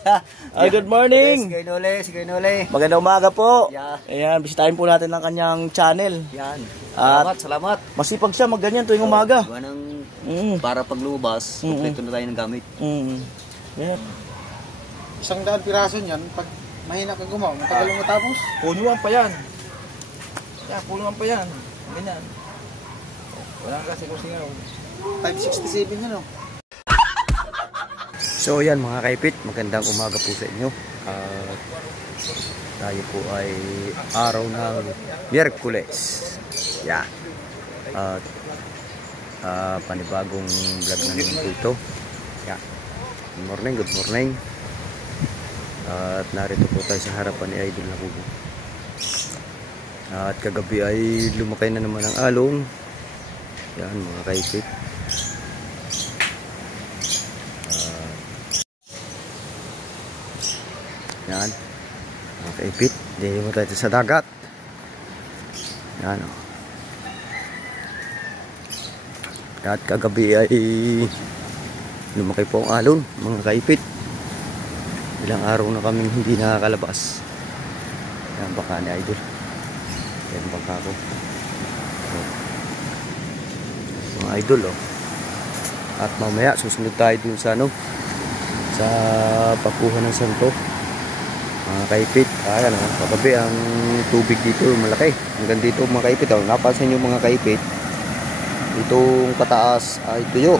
Good morning. Sige Nole. Magandang umaga po. Yeah. Ayan, bisitahin po natin ang kanyang channel. Yan. At Salamat. masipag siya magganyan tuwing umaga. Para paglubas, kompleto na tayo ng gamit. Yeah. 100 piraso niyan, pag mahina ka gumawa, matagal mo matapos. Punuan pa yan. Punuan pa yan. Ganyan. Wala kasi kung singaw. 567 ano? So yan mga kaipit, magandang umaga po sa inyo. Tayo po ay araw ng Miyerkules. Yan. Panibagong vlog na naman po ito. Yan. Good morning. At narito po tayo sa harapan ni Idol na Kubo. At kagabi ay lumakay na naman ang alon. Yan mga kaipit. Yan mga kaipit, hindi mo tayo sa dagat. Yan o. At kagabi ay lumakay po ang alon mga kaipit. Ilang araw na kaming hindi nakakalabas. Yan baka ni Idol. Yan baka ko mga Idol o. At mamaya susunod tayo dun sa sa pakuha ng santo mga kaipit. Ayan o, kagabi ang tubig dito malaki hanggang dito mga kaipit o. Napansin nyo mga kaipit, itong pataas ay tuyo,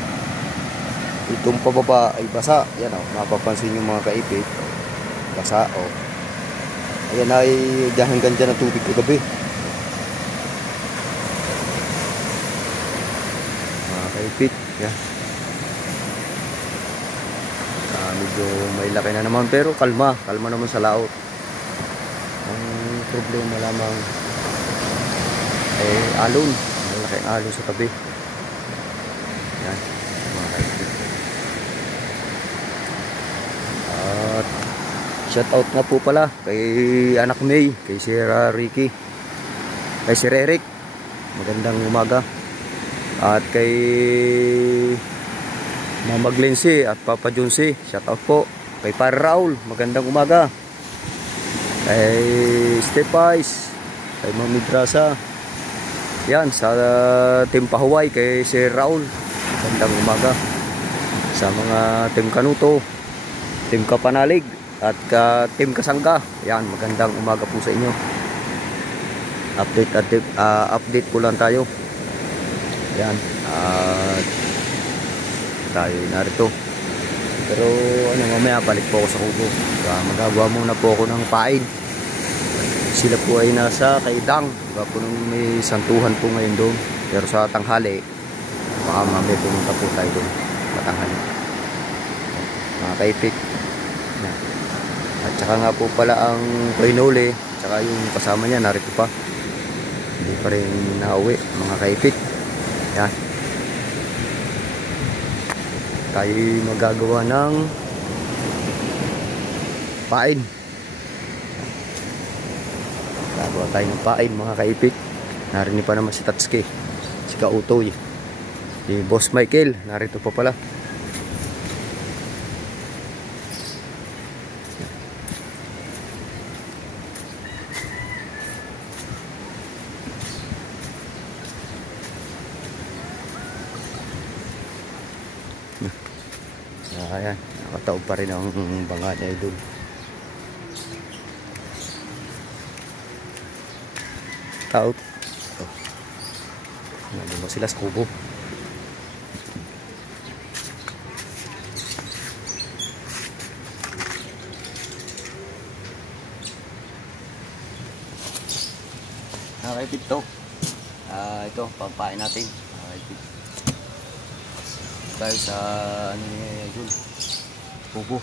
itong pababa ay basa. Yan o, napapansin nyo mga kaipit, basa o. Ayan ay hanggang dyan ang tubig kagabi mga kaipit. Yan, medyo may laki na naman pero kalma naman sa laot. Ang problema lamang ay alon, malaki ang alon sa tabi. Yan mga kaipit. At shout out nga po pala kay anak May, kay Sir Ricky, kay Sir Eric, magandang umaga. At kay Mama Glency at Papa Junsi, shout out po. Kay Para Raul, magandang umaga. Kay Stepais, kay Mami Drasa. Yan, sa Team Pahuway, kay Sir Raul, magandang umaga. Sa mga Team Kanuto, Team Kapanalig, at Team Kasangga, yan, magandang umaga po sa inyo. Update ko lang tayo. Yan, tayo narito. Pero mamaya balik po ako sa kubo. Magagawa muna po ako ng pain. Sila po ay nasa Kaidang. Diba po nung may santuhan po ngayon doon. Pero sa tanghali, baka mamaya pumunta po tayo doon matanghali mga kaipit. At saka nga po pala ang Koinole, saka yung kasama niya narito pa, hindi pa rin nauwi mga kaipit. Yan, tayo magagawa ng pain. Gagawa tayo ng pain mga kaipit. Narinig pa naman si Tatsuki, si Kautoy, si Boss Michael, narito pa pala. Ayan, nakataob pa rin ang banga niya doon. Taob. Nandun ba sila sa kubo? Nakakipit to. Ito, pampain natin. Nakakipit tayo sa ano niya yun, kubo.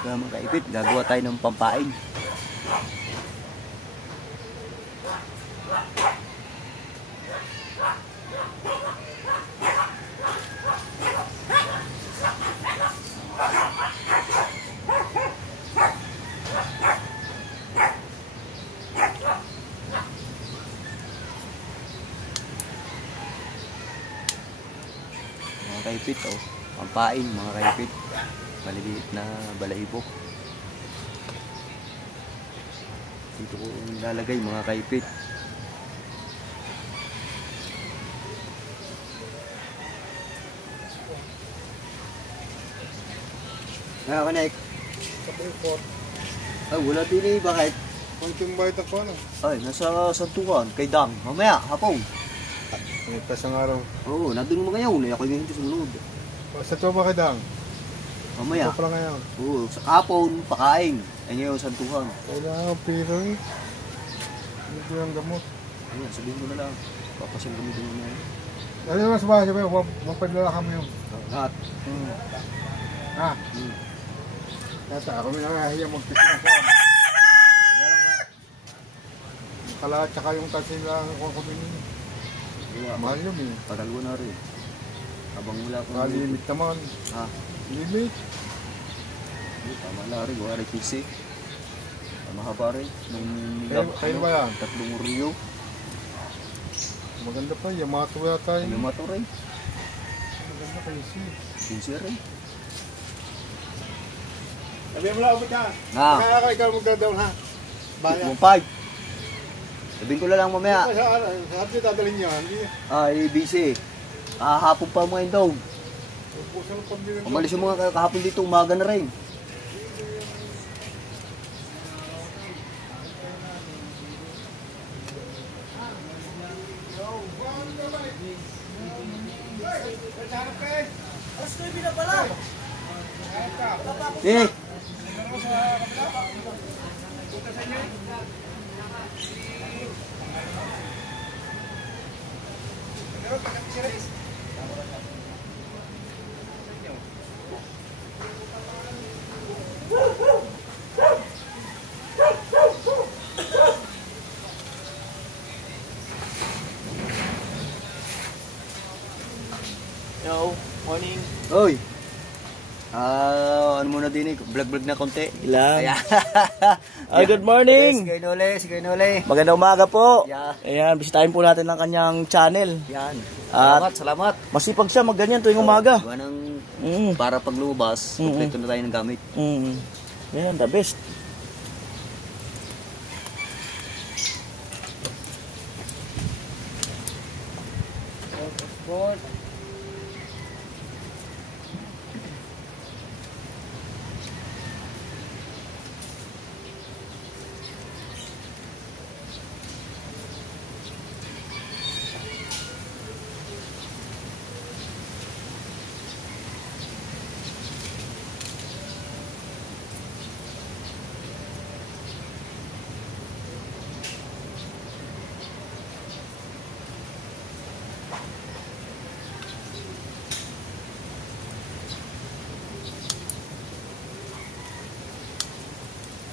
Kaya mga kaipit, gagawa tayo ng pampain. Mga kaipit, oh. Pampain, mga kaipit. Maliliit na balahibo. Dito ko nilalagay, mga kaipit. Connect. Sa report. Ay, wala din eh. Bakit? Kunting bayad ako ano. Ay, nasa Santuan, kay Dang. Mamaya, hapon. May pasang araw. Oo, nandun mo ngayon. Ako yung hindi sumunod. Sa ito ba kidang? Mamaya. Ito pala ngayon. Oo, sa hapon, pakain. Ay ngayon, Santuan. Kailangan pero eh. Hindi ko yung gamot. Ayan, sabihin mo na lang. Papasin kami doon na. Ano naman sa bahay, sabi, mapadala kami yung. Lahat. Ha? Kata, ako may nakahiya magpiti ng kuwan. Kala, tsaka yung tasin lang kung kami nyo. Mahal yun eh. Pagalwa na rin. Habang wala ko. Nakalimit naman. Ha? Limit. Tama na rin. Wala rin kisi. Mahaba rin. Kayo ba yan? Tatlong Rio. Maganda pa, Yamato yata yun. Yamato rin. Maganda kayo si. Kisi rin. Sabi mo lang, abot na. Ha? Kaya ka ikaw magdadaw ha. Bayan. 1.5. Sabihin ko na lang mamaya. Sa hati dadalhin niya. Ay, busy. Hapon pa mga daw. Puso ng pambilin. Umalis yung mga kahapon dito, umaga na rin. Eh, Yo, morning. oy. Ano muna din eh, vlog-vlog na konti. Ilan? Ayan. Good morning. Si Gaynole. Magandang umaga po. Yeah. Ayan, bisitahin po natin ang kanyang channel. Yan. At Salamat. masipag siya magganyan tuwing umaga. Gawa ng Mm. para pag lumabas, kompleto na tayo ng gamit. Mm. Ayan, the best.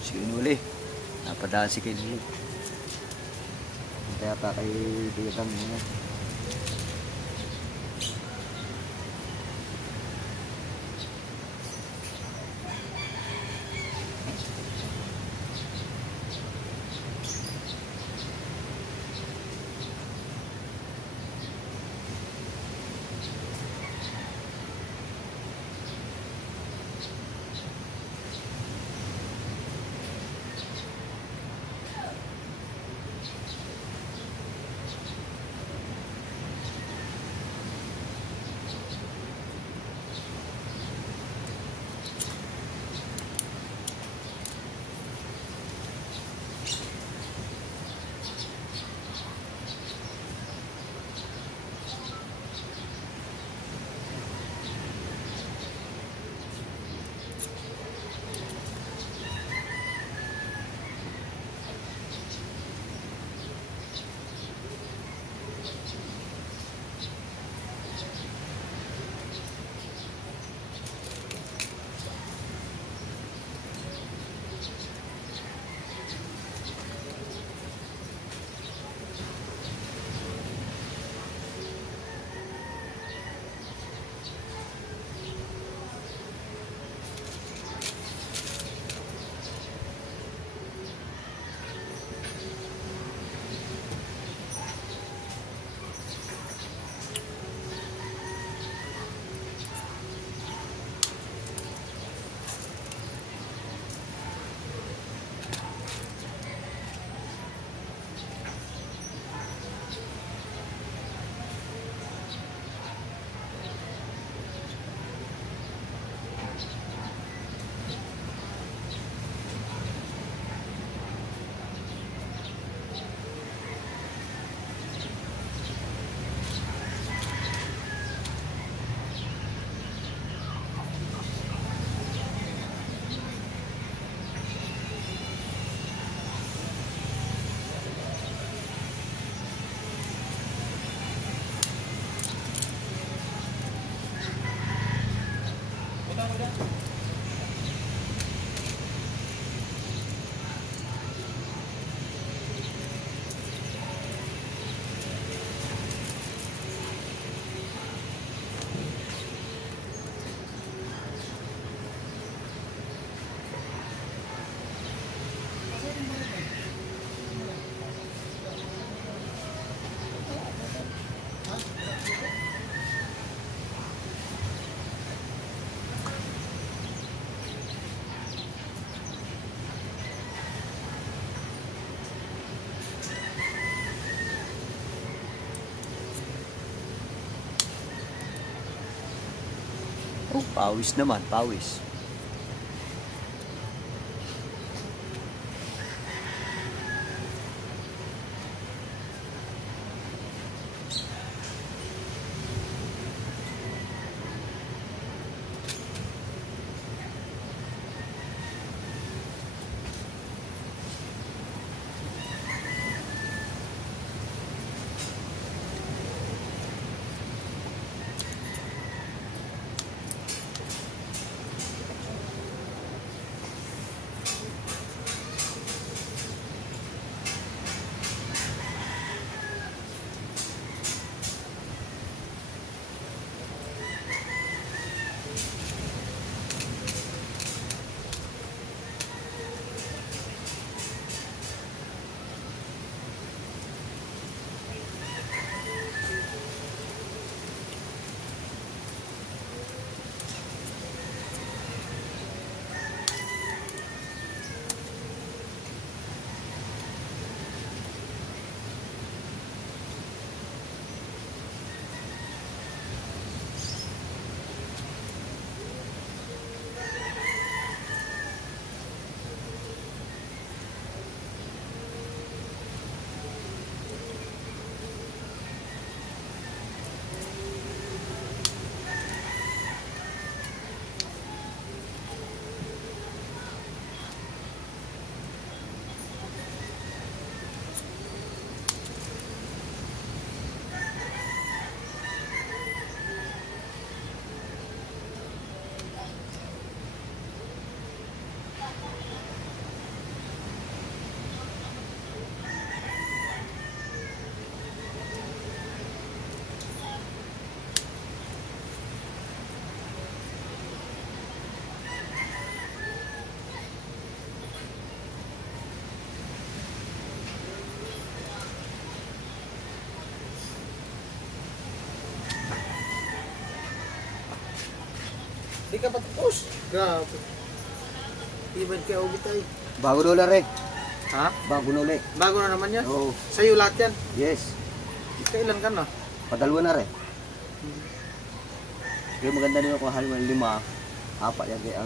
Si Gaynole. Napadaan si Gaynole. Kaya pa kay Tiyatang muna. Oh, pawis naman, pawis. Di ka pa tapos. Grabe. Ibad kaya ulit ay. Bago na ulit, Ha? bago na ulit. Bago na naman yan? Oo, Sa'yo lahat yan? yes. Kailan ka na? Padalwa na rin. Kaya maganda din ako halimbawa 5, 4 yan kaya.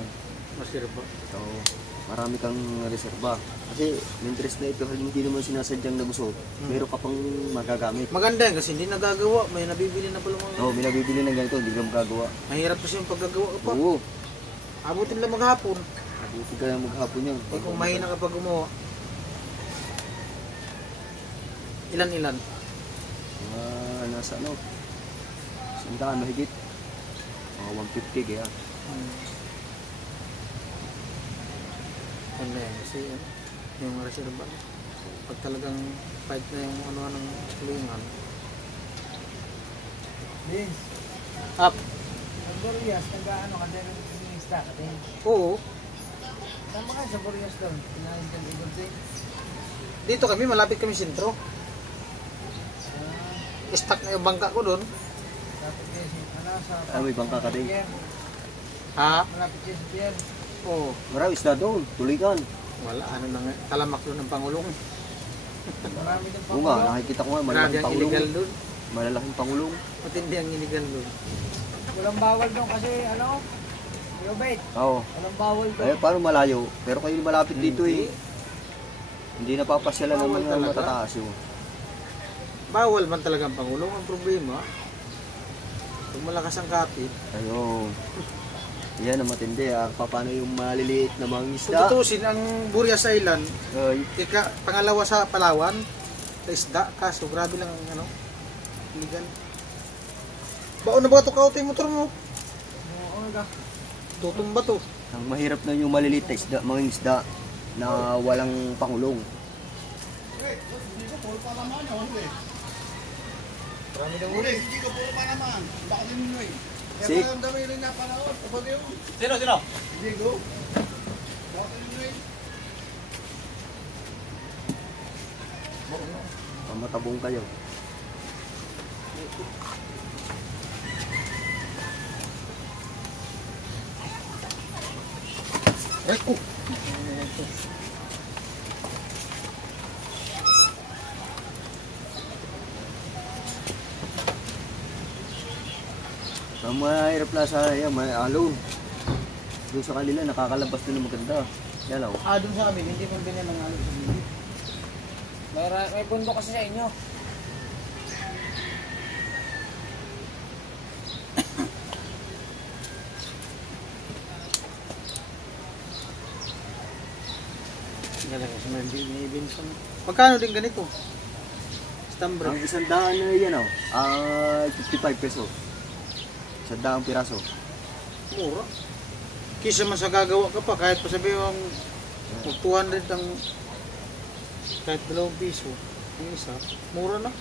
Masira ba? So, marami kang reserba. Kasi interest na ito, hindi naman sinasadyang nabusog. Meron ka pang magagamit. Maganda yan kasi hindi nagagawa. May nabibili na pala mga. Oo, may nabibili ng ganito, hindi ka magagawa. Mahirap kasi yung paggagawa ka pa. Oo, Abutin lang maghapon. mabuti ka lang maghapon yun. Eh kung mahina ka pa gumawa. Ilan-ilan? Nasa ano, 100 mahigit. Mga 150 kaya. Ano yan? Kasi yung reserva. Pag talagang fight na yung ano ng tulingan. Vince, Up. ang Boreas, nag-ano ka din ng isda ka din. Oo. Saan ba kayo sa Boreas doon? Kinain ka din doon din? Dito kami, malapit kami sentro. Stuck na yung bangka ko doon. Malapit kayo sa, May bangka ka din. Pier. Ha? Malapit kayo sa Pier. Oo. Marami isda doon, tulikan. Wala, ano na nga. Talamak doon ng Pangulong. Marami din pa. Oo nga, nakikita ko nga, Grabe malalaking ang pangulong. illegal doon. Malalaking pangulong. Matindi ang illegal doon. Walang bawal doon kasi ano? Yobait. Oo. Walang bawal doon. Ay, paano malayo? Pero kayo malapit dito eh. Hindi napapasyalan ng Bawal mga talaga. matataas yun. Bawal man talaga ang Pangulong. Ang problema, kung malakas ang kapit, Ayun. Yan ang matindi ah. Paano yung maliliit na mga kung isda? tutusin ang Burias Island, Ay, pangalawa sa Palawan, sa isda, kaso grabe lang ang ano, illegal. Baon na ba ito kautay motor mo? Oo nga. Tutumba to. ang mahirap na yung maliliit na isda, mga isda na walang pangulong. Marami ng Uli, hindi ka puro pa naman. Baka din mo eh. Si? Kaya ang dami rin na panahon. Kapag yun. Sino? Hindi go. Baka din mo eh. Matabong kayo. Reko. Ang mahirap lang sa yan, may alon. Doon sa kanila, nakakalabas din ng maganda. Yan o. Doon sa amin, hindi pang ganyan ng ano sa gilid. May bundok kasi sa inyo. Galing sa mga Benson. Magkano din ganito? Stambre. Ang 100 na yan o, 55 peso. 100 piraso. Mura. Kisa man sa gagawa ka pa, kahit pa sabi yung 200 ang kahit 2 piso yung isa, mura na.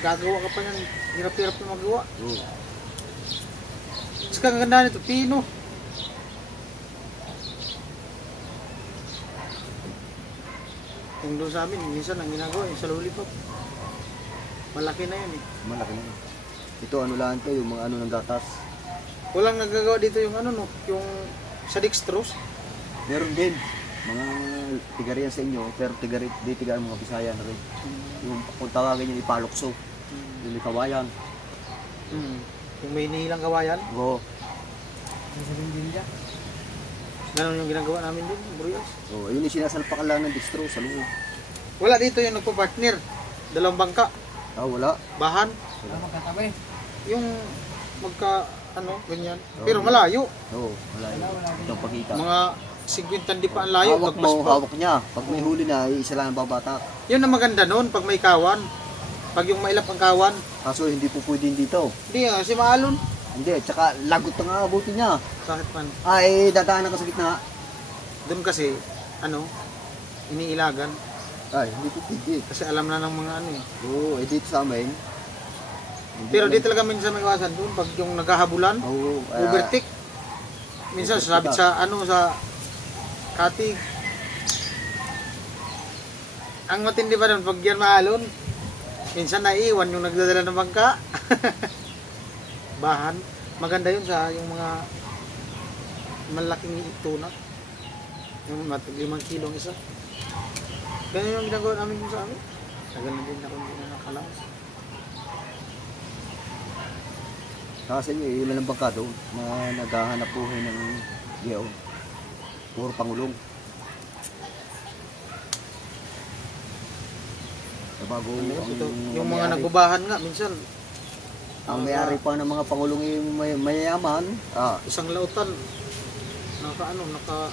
Gagawa ka pa yan, hirap-hirap na magawa. Oo. Saka ang ganda nito, pino. Kung doon sa amin, minsan ang ginagawa yung sa lollipop. Malaki na yan eh. Malaki na. Ito ano lang to, yung mga ano ng gatas. Walang nagagawa dito yung ano no, yung sa dextrose. Meron din. Mga tigarian sa inyo, pero di tiga mga Bisaya na rin. Yung kung tawagin yung ipalokso. Yung may kawayan. Yung may nilang kawayan. Oo. Sa Bindilya. Ganon yung ginagawa namin doon, Briones. Oo, yun yung sinasalpakan lang ng distro sa loob. Wala dito yung nagpa-partner. Dalawang bangka, Wala. bahan. Wala magkatabi. Yung magka, ano, ganyan. Oo. Pero malayo. Oo, wala yun. Wala. Itong pakita. Mga 50 di pa ang layo. Hawak Lagpas mo, pa. hawak niya. Pag may huli na, isa lang ang babata. Yun ang maganda noon pag may kawan. Pag yung mailap ang kawan. Kaso hindi po pwede dito. Hindi kasi maalon. Hindi, tsaka lagot na nga abutin niya. Kahit man. Ay, dadaanan ka sa gitna. Doon kasi, ano, iniilagan. Ay, hindi po pwede. Kasi alam na ng mga ano eh. Oo, dito sa amin. hindi Pero alam. di talaga minsan may iwasan doon. Pag yung naghahabulan, Oo, overtake. Minsan overtake sabit ka. sa ano, sa katig. Ang matindi pa doon, pag yan maalon, minsan naiiwan yung nagdadala ng bangka. Bahan. Maganda yun sa yung mga malaking tuna. Yung 5 kilong isa. Ganyan yung ginagawa namin sa amin. Tagal na din ako hindi na nakalaos. Kasi yun, ilan ang bangka doon na naghahanap buhay ng geo. Puro pangulong. Bago Ito, ang yung mga may-ari- nagbubahan nga, minsan ang may-ari pa ng mga pangulong yung mayayaman, isang lautan, naka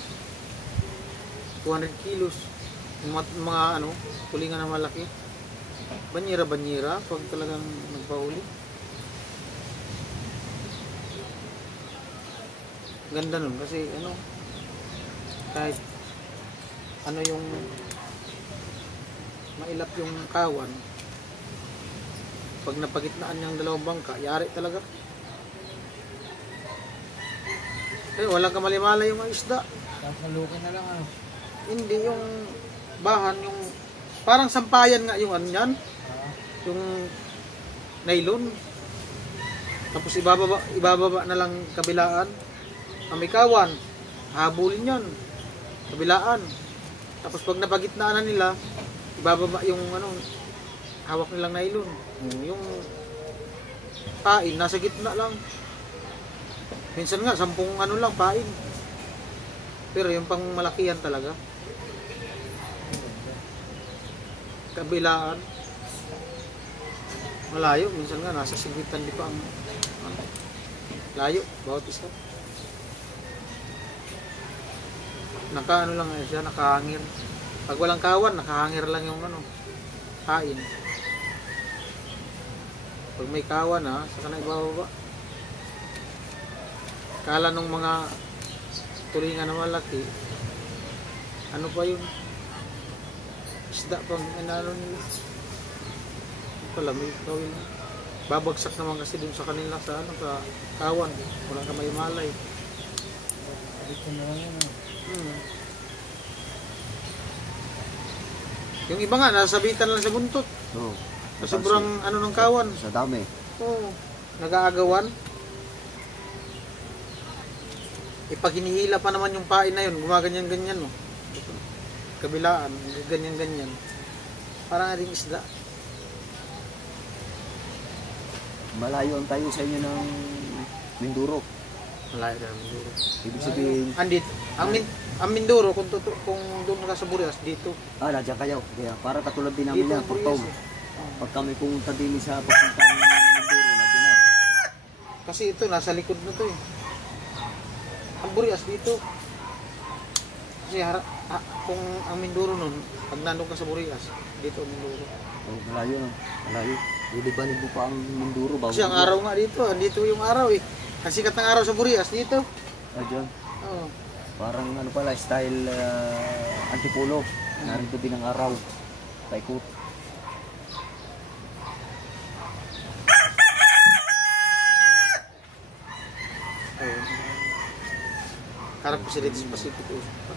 200 kilos. Yung mga ano, tulingan na malaki. Banyera, pag talagang nagpahuli. Ganda nun kasi ano, kahit ano yung mailap yung kawan, pag napagitnaan yung dalawang bangka, yari talaga. Eh, walang kamali-malay yung mga isda. Tapos malukin na lang ano. Hindi yung bahan, yung parang sampayan nga yung ano yan, yung nylon. Tapos ibababa na lang kabilaan. Ang may kawan, habulin yan, kabilaan. Tapos pag napagitnaan na nila, ibababa yung ano, hawak nilang nylon. Yung pain, nasa gitna lang. Minsan nga, 10 ano lang, pain. Pero yung pang malakihan talaga. Kabilaan. Malayo, minsan nga, nasa 50 di pa ang ano, layo, bawat isa. Naka ano lang siya, nakahangir. Pag walang kawan, nakahangir lang yung ano, hain. Pag may kawan ha, saka na ibababa. Kala nung mga tulingan na malaki, ano pa yun? Isda pang inano nila. Pala may gawin. Babagsak naman kasi dun sa kanila sa ano, sa kawan. Wala ka may malay. Dito na lang yun. Yung iba nga, nasabitan lang sa buntot. Oo. Sa sobrang ano ng kawan. Sa dami. Oo. Nag-aagawan. Pag hinihila pa naman yung pain na yun, gumaganyan-ganyan, no? Kabilaan, ganyan-ganyan. Parang ating isda. Malayo ang tayo sa inyo ng Minduro. Malayo na Mindoro. Ibig sabihin, Andito. Ang Mindoro, kung doon ka sa Burias, dito. nandiyan kayo. Kaya para katulad din namin Dito yan, ang Burias. pag kami pumunta din sa papuntang Minduro, nandiyan na. Kasi ito, nasa likod na to eh. Ang Burias dito. Kasi kung ang Mindoro nun, pag nandun ka sa Burias, dito ang Mindoro. Oh, malayo na. Malayo. Lilibanin mo pa ang Minduro bago. Kasi ang araw nga dito, andito yung araw eh. Ang sikat ng araw sa Burias, dito. Diyan. Oo. Parang ano pala, style antipolo. Narito din ang araw. Paikot. Ayun. Harap ko sila dito sa Pacifico.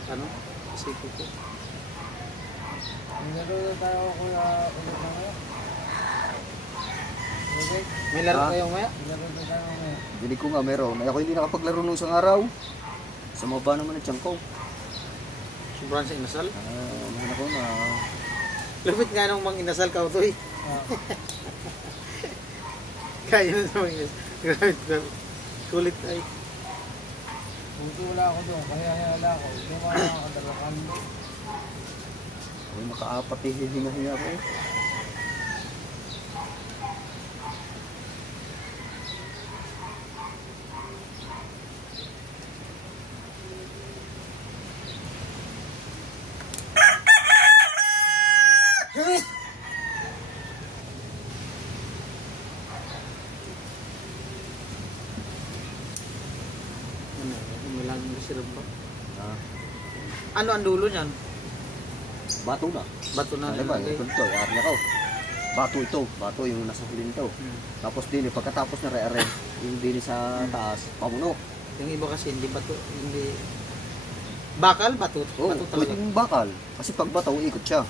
Ano? Pacifico. Naglalaro tayo kuya ulit na ngayon. Okay? May laro Ha? kayo maya? Naglalaro tayo ngayon. Dinig ko nga meron. Ay, ako hindi nakapaglaro nung isang araw. Sumaba naman ang tiyan ko. Sobrang sa inasal. Ano ko na. Lupit nga nung mang inasal ka ito eh. Ah, Kaya na sa mang inasal. Grabe. Sulit ay. buti wala ako doon, kaya wala ako. Hindi ko makakadala kami. Ay, makaapat eh. Hinga-hinga ko eh. Ano? May laging reserve ba? Ah, Ano ang dulo niyan? bato na. Bato na Ano ba? nilagay. Ito, arnya ko. Bato ito. Bato yung nasa hulin ito. Tapos din, pagkatapos na re-are, yung din sa taas, pamuno. Yung iba kasi hindi bato, hindi bakal, bato. Oo, Bato talaga. pwedeng bakal. Kasi pag bato, ikot siya.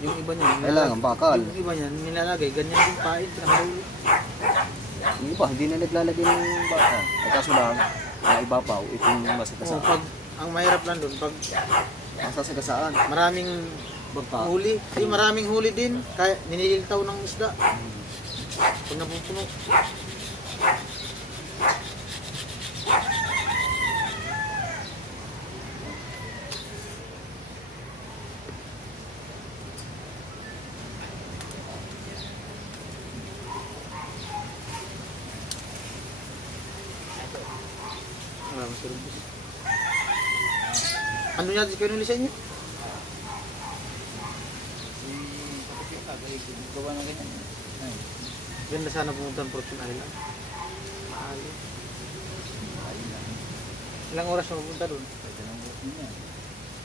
Yung iba niyan, Kailangan bakal. Yung iba niyan, nilalagay ganyan yung pain pinakadulo. Yung iba, hindi na naglalagay ng bakal. Ay kaso lang, naibabaw, itong So, masagasaan. pag ang mahirap lang doon pag Masasagasaan. maraming Bangka. huli, yung maraming huli din, kaya ninilitaw ng isda. Pag napupuno. Maraming service. Ano niya kayo nuli sa inyo? Gawa ng ganyan. Ay, Ganda sana pumunta ng Fortune Island. Maali. ayun lang. Ilang oras na pupunta doon? Pwede nang bukin niya.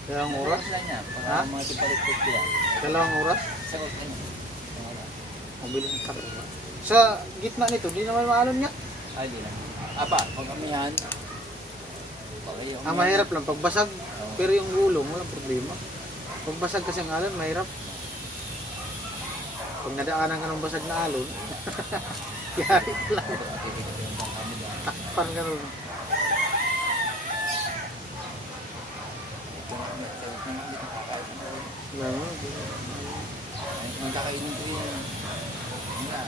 Dalawang oras? lang niya. Para Ha? mga tipalikot sila. Dalawang oras? Sa ano? Mabilis ang karo ba? Sa gitna nito, di naman maalon niya. Ay, di lang. Apa, pag amihan. Ang mahirap lang, pagbasag, pero yung gulong, walang problema. Pagbasag kasi ang alon, mahirap. Pag nadaanan ka ng basag na alon, yari ka lang. Parang ganun. Ganun. Ang kakainin ko yun. Ano nga.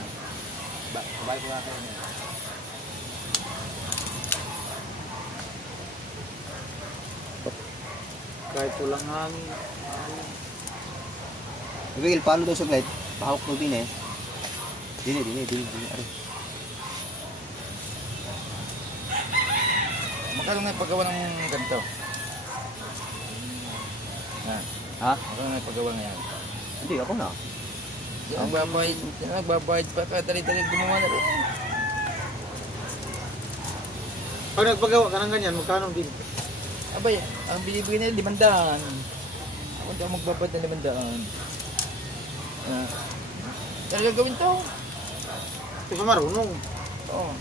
Sabay ko kakainin. Kahit walang hangin. Miguel, paano daw sa glide? Pahawak mo din eh. Dini. Ari. Magkano nga yung paggawa ng ganito? Ha? Magkano nga yung paggawa ngayon? Hindi, ako na. Nagbabayad pa ka, dali-dali gumawa na rin. Pag nagpagawa ka ng ganyan, magkano din? Abay, ang binibigay nila 500. Ako daw magbabayad ng 500. Talaga gawin to? Ito sa marunong. Oo.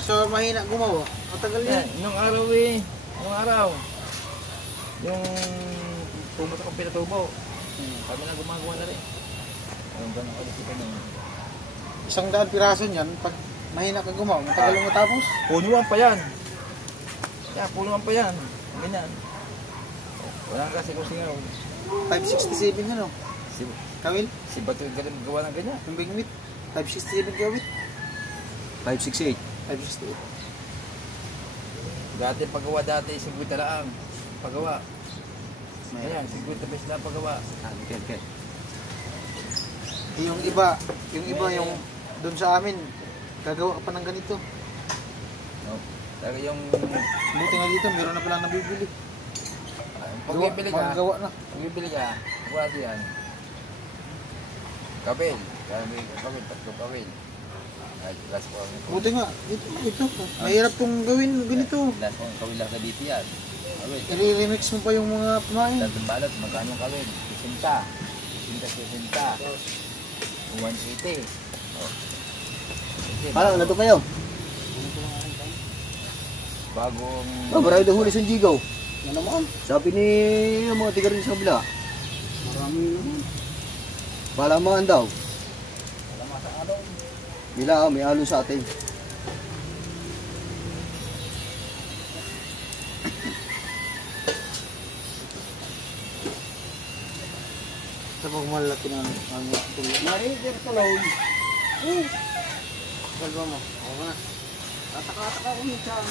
Sa mahina gumawa, matagal yan. Nung araw eh. Nung araw. Yung pumunta kong pinatubo. Kami na gumagawa na rin. Yung ganun kalisipan nyo. 100 piraso niyan, pag mahina ka gumawa, matagal mo matapos. Punuan pa yan. Punuan pa yan. Ganyan. Wala nga kasi kung singaw. 567 ano? Si Kawil? Bato yung ganun gawa ng ganyan. Yung bigwit? 567 kawit? 568. 568. Dati pagawa dati, 50 lang. Pagawa. Ayan, 50 pesos lang pagawa. Okay. Yung iba yung doon sa amin, gagawa ka pa ng ganito. No. Talaga yung Buti nga dito, meron na pala nabibili. pag bibili ka, Gawa na. pag bibili ka, gawa diyan. Kabel. Kabel, tatlo kabel. Ay, last ko ang Buti nga, ito. Mahirap tong gawin ganito. last ko ang kabel lang sa dito yan. Kabel. I-remix mo pa yung mga pamain. Tatlo balot, magkano ang kabel? 60. 180. Oh. Paano, nato kayo? Bagong Marami daw huli sa Jigaw. Ano naman? Sabi ni yung mga tiga rin sa kabila. Marami naman. Palamaan daw. Palaman sa alon. Nila, may alon sa atin. Sa pagmalaki na ang tuloy. Narinig ko lang. Kalba mo. Oo na. Tataka-taka ko minsan.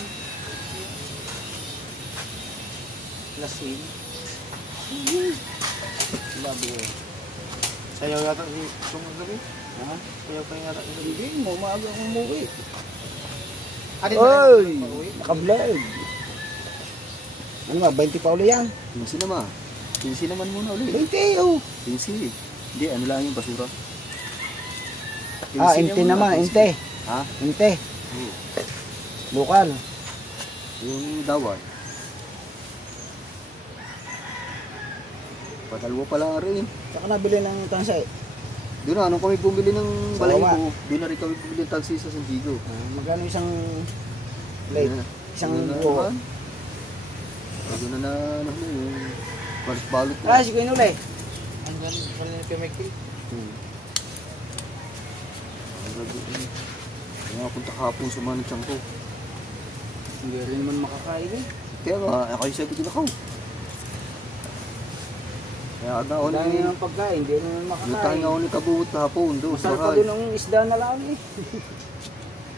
Lasing. Labi eh. Sayaw yata si Sung gabi. Ha? Sayaw pa yata si gabi. Hindi mo, maaga akong umuwi. Oy! Naka-vlog. Ano nga, 20 pa ulit yan? 15 naman. 15 naman muna ulit. 20 oh! 15. Hindi, ano lang yung basura. Inte naman, inte. Ha? Inte. Lokal. Yung daway. Padalwa pa lang rin. Saka nabili ng tansay. Doon na, nung kami bumili ng Sa balahibo, Wawa. doon na rin kami bumili ng taxi sa San Diego. Magkano isang plate? Isang buo. Doon na ano yung balot ko. Ah, si Kuya Nule. Hanggang pala ni Pemekil. Kaya punta kahapon sa Manichang ko. Hindi rin naman makakain eh. Kaya nga, ako yung sabi ko na ko. Kaya agad ako Dahil ni... ng pagkain, hindi rin naman Lutang makakain. ako ni Kabuot hapon doon. Masarap pa din ang isda na lang eh.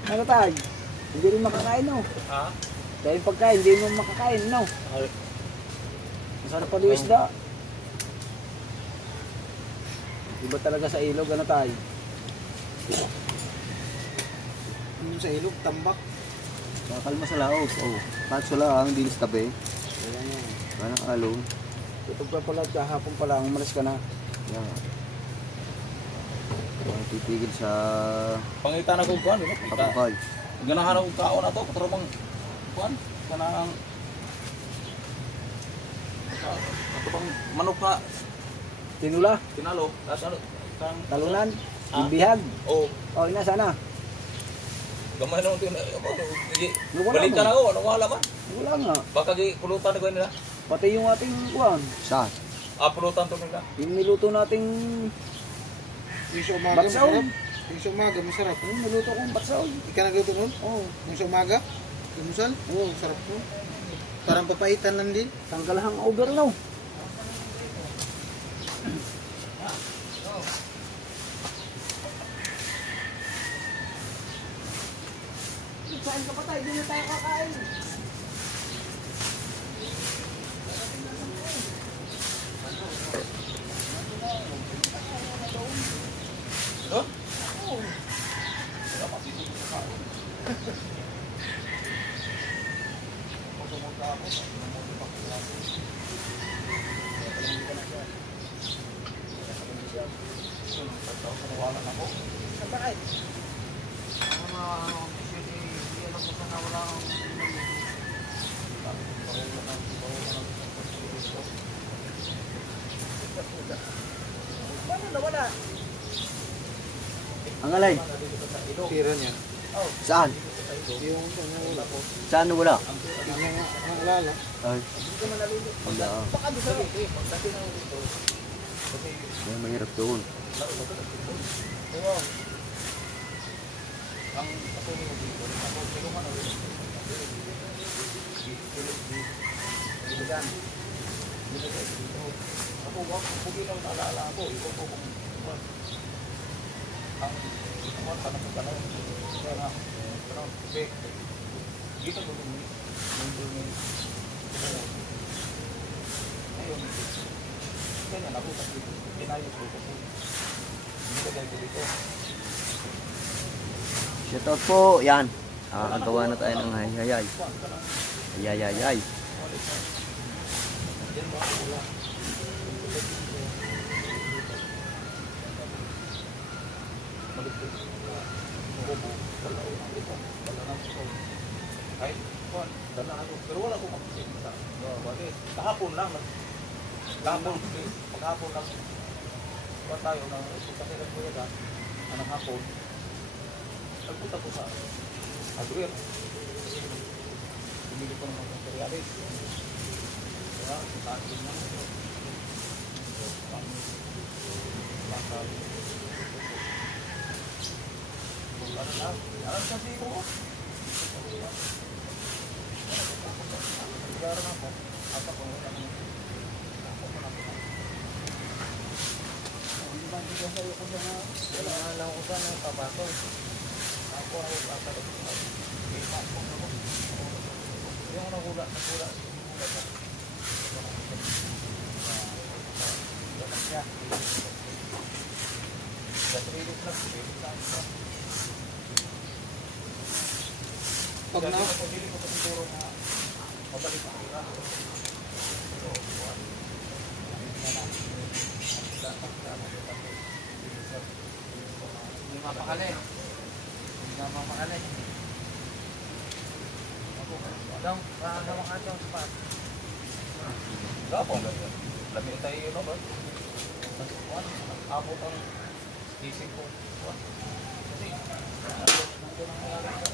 Ano tayo? Hindi rin makakain no. Ha? Dahil pagkain, hindi mo makakain no. Masarap pa din yung isda. Iba talaga sa ilog, ano tayo? Yung sa ilog, tambak. Kakalma sa laot. Oh. Kahit sa lang, hindi sa tabi. Ayan yan. Parang along. Ito pa pala, kahapon pala, umalis ka na. Yan. Kaya titigil sa Pangita na kong kuhan, no? kapukal. Ganahan akong kaon na to, katrabang kuhan. Kanang ito bang manok na Tinula, tinalo. Tapos ano? Kang talunan, Ah. ibihag. oh, O, ina sana. gamay nung tinalo. Wala Balik ka mo. na ako, ano wala man. Wala nga. Baka pulutan ko nila. Pati yung ating kuwan. Saan? Pulutan to nila. Yung niluto nating Yung sa umaga, Baksaw. masarap. Yung sa umaga, masarap. yung niluto kong batsaw. Ika nagluto nun? Oo. Yung sa umaga, lumusal. Oo, sarap po. Parang papaitan lang din. Tanggalahang overload. Saan ka pa tayo? Hindi na tayo kakain. No? Bakit? Paano nawala? Ang alay? Tira niya. Saan? Yung ano, wala po. Saan wala? Tignan nga, ang alala. Ay. Wala. Baka doon sa Kaya mahirap doon. ang ito tanong ko tanong. Kaya nga, tanong, dito ko dumi. Ayun. Kaya ako kasi pinayos ko kasi hindi ko dahil dito. Shoutout po, yan. Nakakagawa na tayo ng hayayay. Hayayayay. Kahit dala ako, pero wala akong makikita. Kahapon lang, maghapon lang. Kuha tayo ng kasi nagpuyaga, anong hapon. Nagpunta ko sa hardware. Bumili ko ng mga materialis. Kaya, sa akin lang. Bakal. Ano na? Ano sa dito ko? Nagkaroon ako. At ako wala ko. Wala nga lang ako sana papato. Ako ay papato. Yung nagula. Pag na, mapakali. Dong, hawak ka itong sapat. Gapon lang yan. Lamin tayo yun, no? Abot ang isip ko. Kasi, nandun ang nangyari.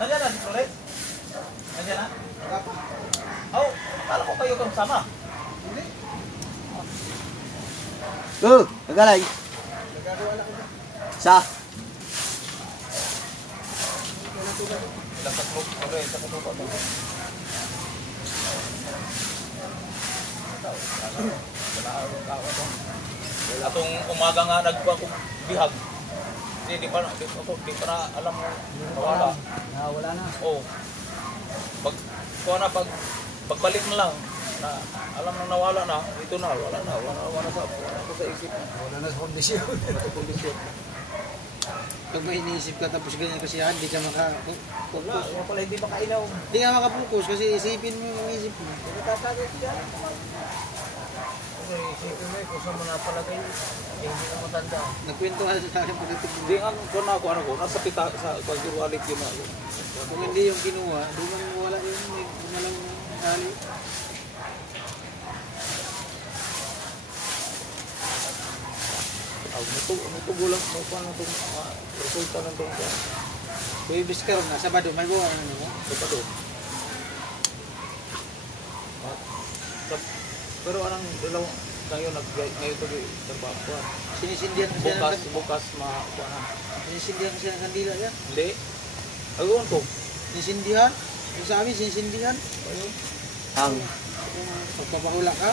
Nandiyan na, Flores? Nandiyan na? Oh, akala ko kayo kang sama. Hindi. Nagalay. nagagawa na ko dyan. Sa? Ilang tatlong, Flores, sa tatlong pa ito. Atong umaga nga nagkuha kong bihag. Di pa na alam mo nawala. Wala na. Oh. Pagbalik na lang na alam na nawala na, ito na, wala ko sa isip. Wala na sa kondisyon. Kondisyon. Pag may iniisip ka tapos ganyan kasi hindi ka Wala, maka-focus. wala pala hindi makailaw. Hindi ka maka-focus kasi isipin mo yung isip mo. Nagtatagay siya. Kasi isipin mo kung saan mo napalagay, hindi na matanda. Nagkwento ka sa akin pagdating mo. Hindi nga kung ano ko, nasa pita sa pagduwalit yun na. Kung hindi yung kinuha, di man wala yun. May gumalang ali. Nutugulang mo pa na itong resulta ng itong kaya. Kuibis ka rin na, Sabado, may buwan ano mo. Ito doon. Pero anong dalawang ngayon ito trabaho. Sinisindihan siya ng Bukas makuha na. Sinisindihan siya ng kandila yan. Hindi. Agawin ko. Sinisindihan. Yung sa amin, sinisindihan. Ayun. Ang. Kung pagpapahula ka.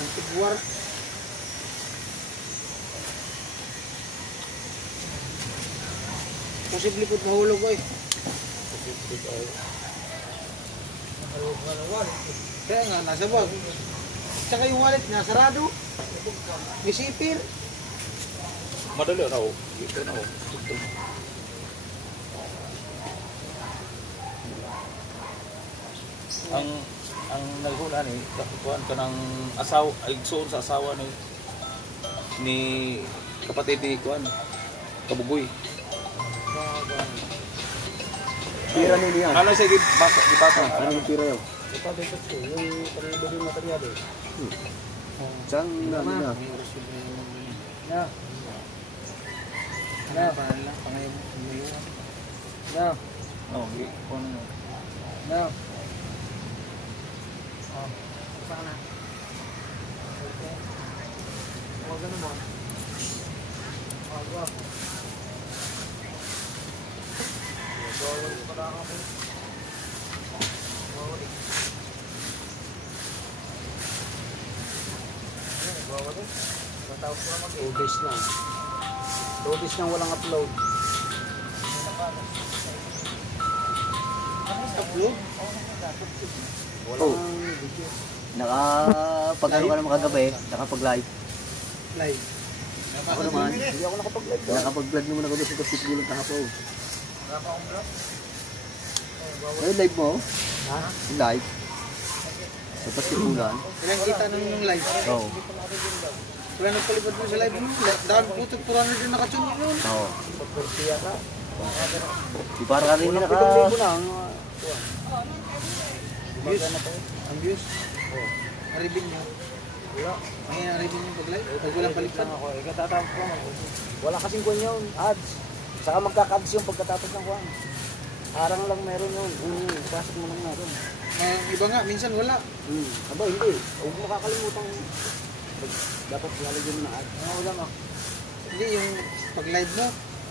Ang tiguar. Posible po mahulog ko eh. Kaya nga, nasa bag. Tsaka yung wallet niya, sarado. May sipir. Madali na ako. Ito na ako. Ang naghula ni kuan ka ng asawa, igsoon sa asawa ni kapatid ni kuan Kabugoy. Tira nila yan. Ano sa gibata? Anong tira yun? Ito dito ko, yung paribo din material eh. Saan na nila? Na. Na, para lang, pangayon mo yun. Na. Oh, kuan mo. No. Oh. Sana. Okay. Huwag ganun mo. Huwag. Bawal pala ako. Bawal. Bawal. Matapos ko na mag-8. 2 days lang. 2 days nang walang upload. Upload? Walang Oh. video. Nakapag-ano ka naman kagabi, nakapag-live. Live. Ako naman, Hindi ako nakapag-live. nakapag-vlog naman ako doon sa basketball ng kahapon. Wala pa akong vlog? Ay, live mo? Ha? Yung live? Sa basketballan? Ilang kita nung yung live? Oo. Wala nagpalipad mo sa live mo. Dami puto, pura na din nakatune yun. Oo. Pagpertiya ka. Di para ka rin Unang naka... 7 na ang Views. Ang views. Naribin niya. wala. Ay, naribin niya pag live. Pag walang palipad. Ako, katatapos ko. Wala kasing kuwan yun, ads. Saka magkaka-ads yung pagkatapos ng kuwan. Arang lang meron yun. Pasok mo lang natin. Iba nga, minsan wala. Aba, hindi. Huwag mo kakalimutan. Dapat lalagyan mo ng ads. Wala nga. Hindi, yung pag live mo,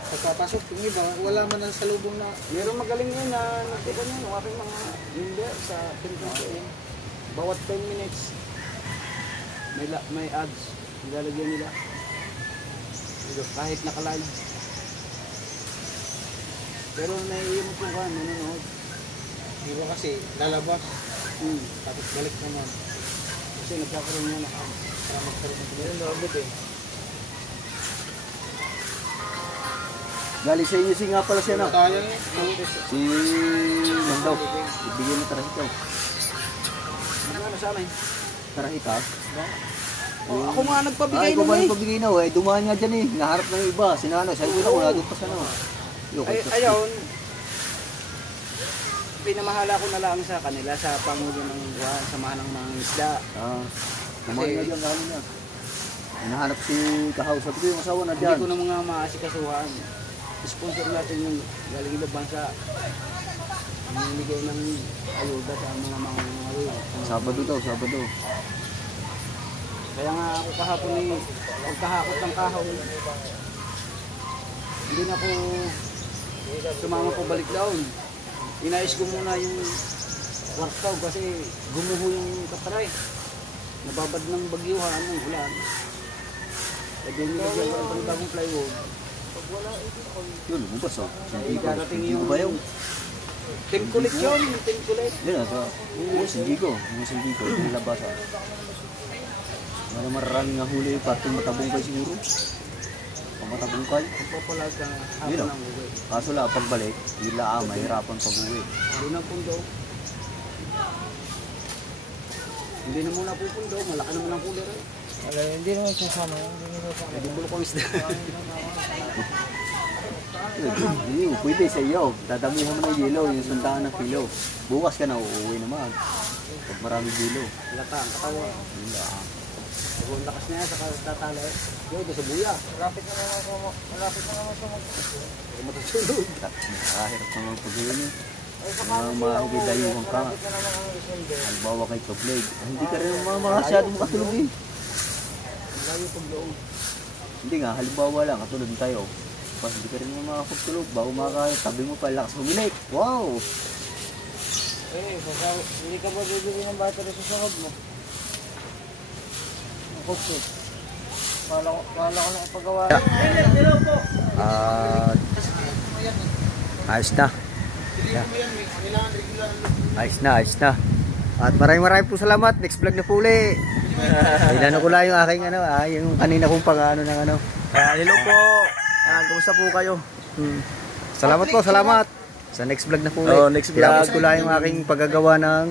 pagpapasok, yung iba, wala man ang salubong na. Meron magaling yun na nagtipan yun. Ang aking mga member sa Pilipinas. Bawat 10 minutes, may ads. Nilalagyan nila. Kahit naka-live. Pero naiiyak mo ka, nanonood. Iba kasi, lalabas. Tapos balik naman. Kasi nagkakaroon nga ng ads. Para magkaroon ng Meron naabot eh. Galing sa inyo si nga pala siya na. Tayo eh. Si Nando. Ibigay mo tarahita. Ano sa amin? Tarahita? Ako nga nagpabigay Ay, kung nun paano eh. pabigay na, eh. Dumaan nga dyan eh. Naharap ng iba. Sinano. Sabi ko na kung nadun pa siya na. Ayaw. Pinamahala ko na lang sa kanila sa pangulo ng samahan ng mga isda. Dumaan nga dyan kami na. Hinahanap si Kahaw. Sabi ko yung asawa na Hindi dyan. ko na mga maasikasuhan. Sponsor natin yung galing ibang bansa. Namimigay ng ayuda sa mga mangungawi. Sabado daw, Sabado. Kaya nga ako kahapon eh, pagkahakot ng kahoy, hindi na ako sumama po balik down. Inayos ko muna yung wartaw kasi gumuho yung kapatay. Nababad ng bagyuhan ng ulan. Kaya nilagyan ko ng bagong plywood. Yun, lumabas oh. Ay, darating Hindi ko yung ba yun? team kulit yun, team kulit. Yun ah, sa Gigo. Yung sa Gigo, yung labas ah. Ano maraming nga huli, parting matabungkay siguro. Pag matabungkay. Papalag ka hapon Yun, oh. ng uwi. Kaso lang, pagbalik, hila mahirapan pag-uwi. Hindi na pundo. Hindi na muna pupundo, malaki naman ang cooler eh. Hindi naman sasama. Hindi naman sasama. Hindi bulok ang isda. Hindi, pwede sa iyo. Dadamihan mo ng yelo, yung sundahan ng kilo. Bukas ka na, uuwi naman. Pag maraming yelo. Lata ang katawa. Hila. Ang lakas niya sa tatala eh. Yo, doon sa buya. Malapit na naman sa Huwag matutulog. Nakahirap naman pag-uwi niyo. Mga mahigidayuhan ka. Halimbawa kay Tobleg. Hindi ka rin masyadong makatulog eh. Malayo pag loob. Hindi nga, halimbawa lang, katulog tayo. Pas hindi ka rin makakapagtulog. Bago makatabi mo pa, lakas bumilik. Wow! Hindi ka ba bibili ng battery sa sunod mo? Ang kotse. Wala ko na ipagawa. Ayos na. Ayos na. At maraming po salamat. Next vlog na po uli. Inano ko lang yung aking yung kanina kong pang-ano ng ano. Hello po. Kumusta po kayo? Salamat po, salamat. Sa next vlog na po uli. Oh, next vlog. Tapos ko lang yung aking paggagawa ng